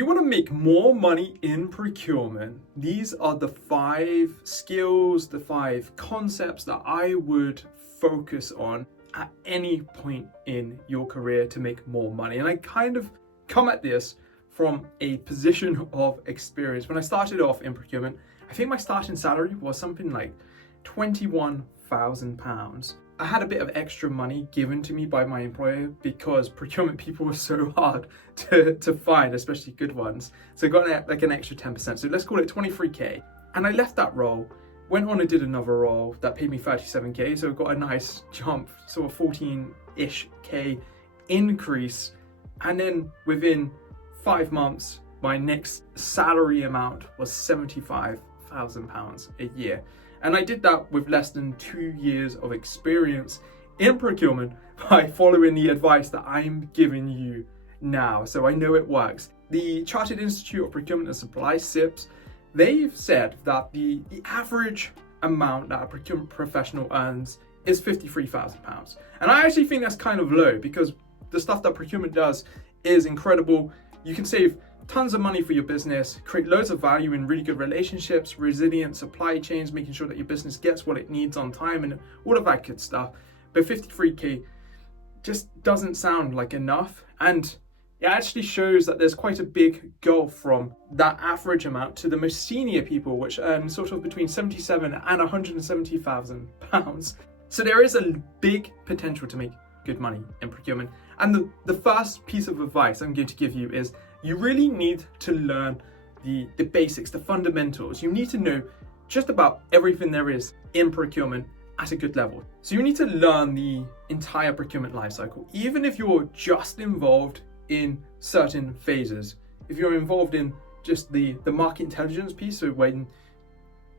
you want to make more money in procurement, these are the 5 skills, the 5 concepts that I would focus on at any point in your career to make more money. And I kind of come at this from a position of experience. When I started off in procurement, I think my starting salary was something like £21,000. I had a bit of extra money given to me by my employer because procurement people were so hard to find, especially good ones. So I got like an extra 10%. So let's call it 23K. And I left that role, went on and did another role that paid me 37K. So I got a nice jump, sort of 14-ish K increase. And then within 5 months, my next salary amount was £75,000 a year. And I did that with less than 2 years of experience in procurement by following the advice that I'm giving you now. So I know it works. The Chartered Institute of Procurement and Supply, CIPS, they've said that the average amount that a procurement professional earns is £53,000. And I actually think that's kind of low because the stuff that procurement does is incredible. You can save tons of money for your business, create loads of value in really good relationships, resilient supply chains, making sure that your business gets what it needs on time and all of that good stuff. But 53K just doesn't sound like enough. And it actually shows that there's quite a big gulf from that average amount to the most senior people, which earn sort of between 77 and 170,000 pounds. So there is a big potential to make good money in procurement. And the first piece of advice I'm going to give you is you really need to learn the basics, the fundamentals. You need to know just about everything there is in procurement at a good level. So you need to learn the entire procurement lifecycle, even if you're just involved in certain phases. If you're involved in just the market intelligence piece, so when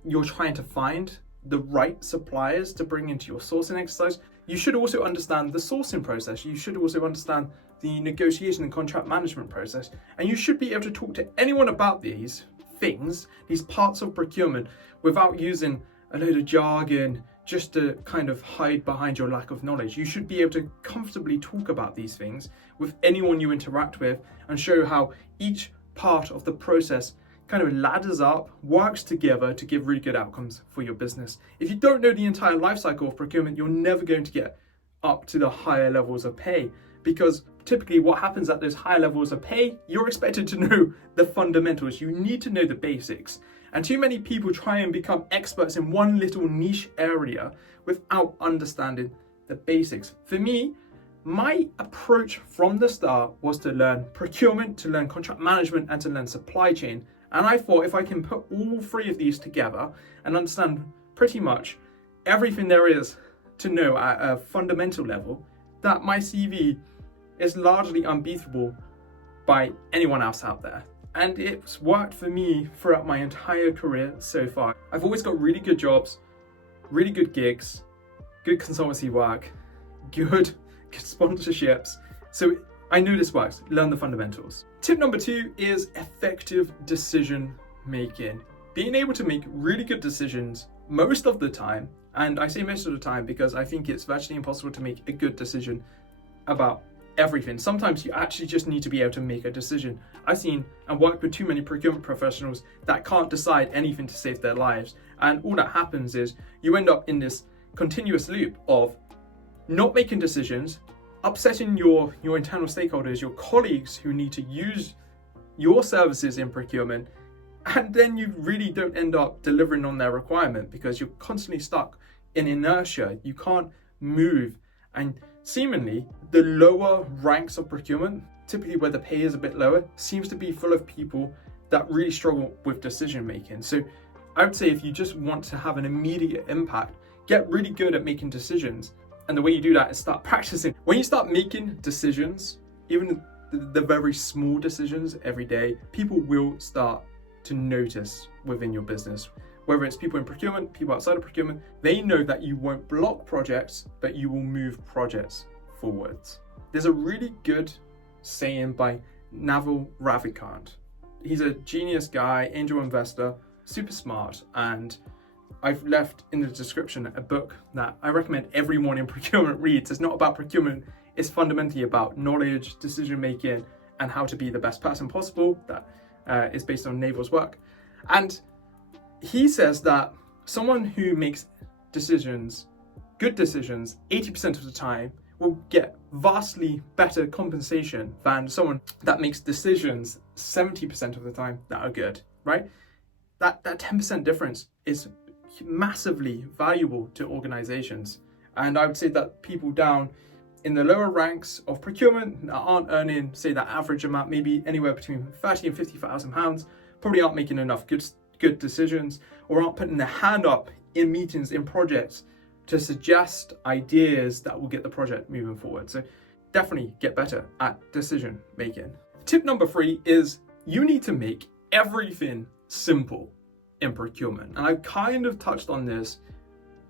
you're trying to find the right suppliers to bring into your sourcing exercise, you should also understand the sourcing process. You should also understand the negotiation and contract management process. And you should be able to talk to anyone about these things, these parts of procurement, without using a load of jargon just to kind of hide behind your lack of knowledge. You should be able to comfortably talk about these things with anyone you interact with and show how each part of the process kind of ladders up, works together to give really good outcomes for your business. If you don't know the entire life cycle of procurement, you're never going to get up to the higher levels of pay, because typically what happens at those higher levels of pay, you're expected to know the fundamentals. You need to know the basics. And too many people try and become experts in one little niche area without understanding the basics. For me, my approach from the start was to learn procurement, to learn contract management, and to learn supply chain. And I thought if I can put all 3 of these together and understand pretty much everything there is to know at a fundamental level, that my CV is largely unbeatable by anyone else out there. And it's worked for me throughout my entire career so far. I've always got really good jobs, really good gigs, good consultancy work, good sponsorships. So I know this works. Learn the fundamentals. Tip number 2 is effective decision making. Being able to make really good decisions most of the time, and I say most of the time because I think it's virtually impossible to make a good decision about everything. Sometimes you actually just need to be able to make a decision. I've seen and worked with too many procurement professionals that can't decide anything to save their lives. And all that happens is you end up in this continuous loop of not making decisions, upsetting your internal stakeholders, your colleagues who need to use your services in procurement, and then you really don't end up delivering on their requirement because you're constantly stuck in inertia. You can't move. And seemingly, the lower ranks of procurement, typically where the pay is a bit lower, seems to be full of people that really struggle with decision making. So I would say if you just want to have an immediate impact, get really good at making decisions. And the way you do that is start practicing. When you start making decisions, even the very small decisions every day, people will start to notice within your business. Whether it's people in procurement, people outside of procurement, they know that you won't block projects, but you will move projects forwards. There's a really good saying by Naval Ravikant. He's a genius guy, angel investor, super smart, and I've left in the description a book that I recommend everyone in procurement reads. It's not about procurement, it's fundamentally about knowledge, decision making, and how to be the best person possible. That is based on Naval's work. And he says that someone who makes decisions, good decisions, 80% of the time will get vastly better compensation than someone that makes decisions 70% of the time that are good, right? That 10% difference is massively valuable to organizations. And I would say that people down in the lower ranks of procurement that aren't earning, say, that average amount, maybe anywhere between 30 and 50,000 pounds, probably aren't making enough good decisions, or aren't putting their hand up in meetings, in projects, to suggest ideas that will get the project moving forward. So definitely get better at decision making. Tip number 3 is you need to make everything simple in procurement. And I kind of touched on this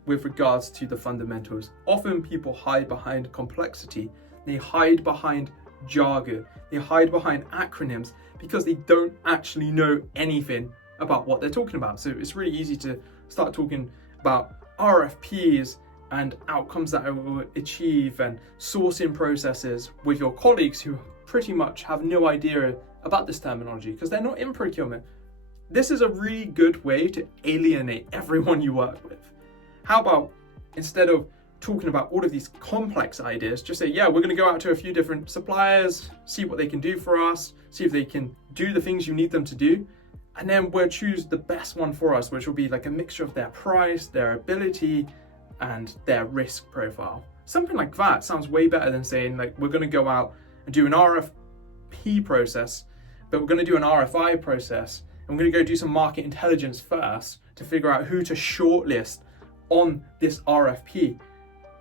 with regards to the fundamentals. Often people hide behind complexity. They hide behind jargon. They hide behind acronyms because they don't actually know anything about what they're talking about. So it's really easy to start talking about RFPs and outcomes that it will achieve and sourcing processes with your colleagues who pretty much have no idea about this terminology because they're not in procurement. This is a really good way to alienate everyone you work with. How about, instead of talking about all of these complex ideas, just say, yeah, we're going to go out to a few different suppliers, see what they can do for us, see if they can do the things you need them to do, and then we'll choose the best one for us, which will be like a mixture of their price, their ability, and their risk profile. Something like that sounds way better than saying, like, we're going to go out and do an RFP process, but we're going to do an RFI process, and we're going to go do some market intelligence first to figure out who to shortlist on this RFP.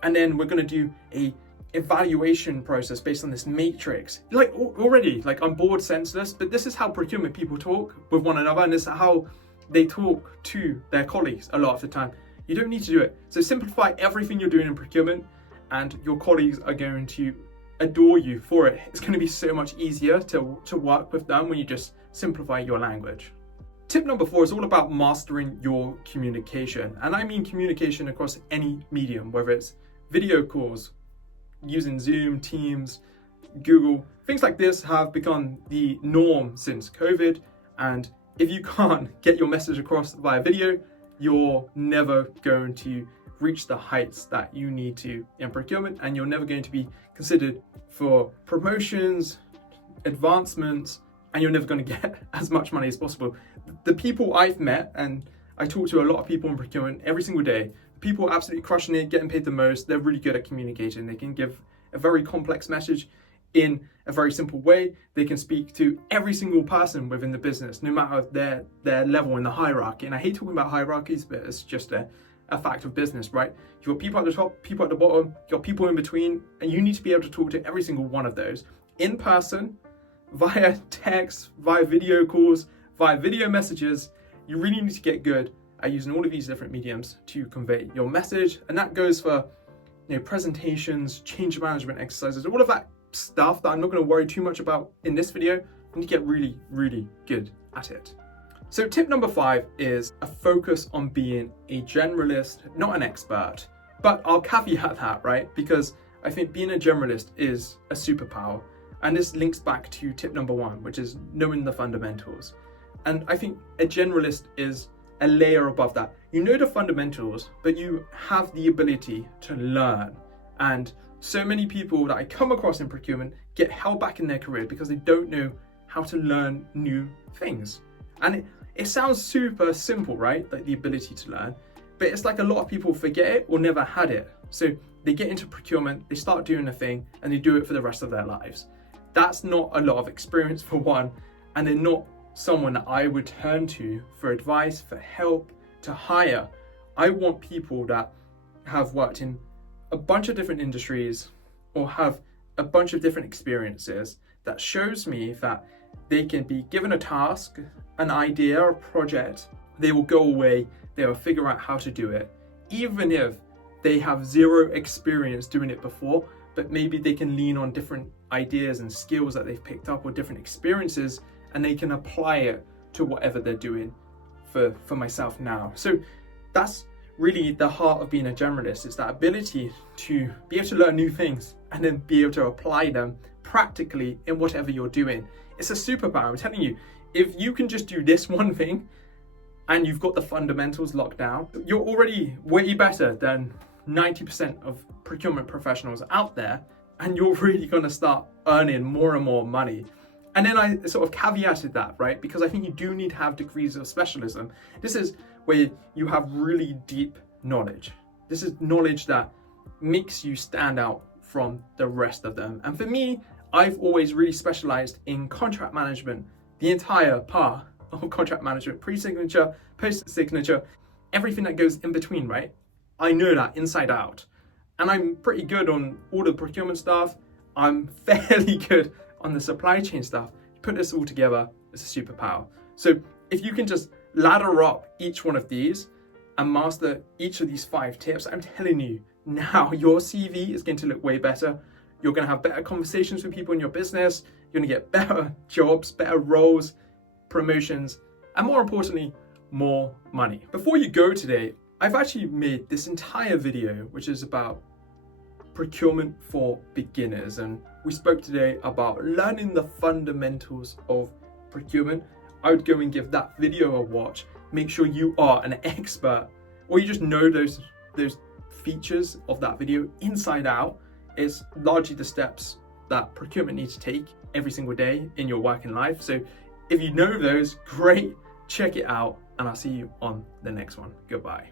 And then we're going to do a evaluation process based on this matrix. Like, already, like, I'm bored senseless, but this is how procurement people talk with one another, and this is how they talk to their colleagues a lot of the time. You don't need to do it. So simplify everything you're doing in procurement, and your colleagues are going to adore you for it. It's going to be so much easier to work with them when you just simplify your language. Tip number 4 is all about mastering your communication. And I mean communication across any medium, whether it's video calls, using Zoom, Teams, Google. Things like this have become the norm since COVID. And if you can't get your message across via video, you're never going to reach the heights that you need to in procurement, and you're never going to be considered for promotions, advancements, and you're never going to get as much money as possible. The people I've met, and I talk to a lot of people in procurement every single day, people absolutely crushing it, getting paid the most, they're really good at communicating. They can give a very complex message in a very simple way. They can speak to every single person within the business, no matter their level in the hierarchy. And I hate talking about hierarchies, but it's just a fact of business, right? You've got people at the top, people at the bottom, you've got people in between, and you need to be able to talk to every single one of those in person, via text, via video calls, via video messages. You really need to get good at using all of these different mediums to convey your message. And that goes for, presentations, change management exercises, all of that stuff that I'm not going to worry too much about in this video. You need to get really, really good at it. So tip number 5 is a focus on being a generalist, not an expert. But I'll caveat that, right? Because I think being a generalist is a superpower. And this links back to tip number 1, which is knowing the fundamentals. And I think a generalist is a layer above that. You know the fundamentals, but you have the ability to learn. And so many people that I come across in procurement get held back in their career because they don't know how to learn new things. And it sounds super simple, right? Like the ability to learn, but it's like a lot of people forget it or never had it. So they get into procurement, they start doing a thing, and they do it for the rest of their lives. That's not a lot of experience for one, and they're not someone that I would turn to for advice, for help, to hire. I want people that have worked in a bunch of different industries or have a bunch of different experiences that shows me that they can be given a task, an idea, a project, they will go away, they will figure out how to do it, even if they have zero experience doing it before, but maybe they can lean on different ideas and skills that they've picked up or different experiences, and they can apply it to whatever they're doing for myself now. So that's really the heart of being a generalist. It's that ability to be able to learn new things and then be able to apply them practically in whatever you're doing. It's a superpower. I'm telling you, if you can just do this one thing and you've got the fundamentals locked down, you're already way better than 90% of procurement professionals out there, and you're really going to start earning more and more money. And then I sort of caveated that, right? Because I think you do need to have degrees of specialism. This is where you have really deep knowledge. This is knowledge that makes you stand out from the rest of them. And for me, I've always really specialized in contract management, the entire part of contract management, pre-signature, post-signature, everything that goes in between, right? I know that inside out. And I'm pretty good on all the procurement stuff. I'm fairly good on the supply chain stuff. You put this all together, it's a superpower. So if you can just ladder up each one of these and master each of these 5 tips, I'm telling you, now your CV is going to look way better. You're going to have better conversations with people in your business. You're going to get better jobs, better roles, promotions, and more importantly, more money. Before you go today, I've actually made this entire video, which is about procurement for beginners. And we spoke today about learning the fundamentals of procurement. I would go and give that video a watch. Make sure you are an expert, or you just know those features of that video inside out. It's largely the steps that procurement needs to take every single day in your working life. So if you know those, great, check it out, and I'll see you on the next one. Goodbye.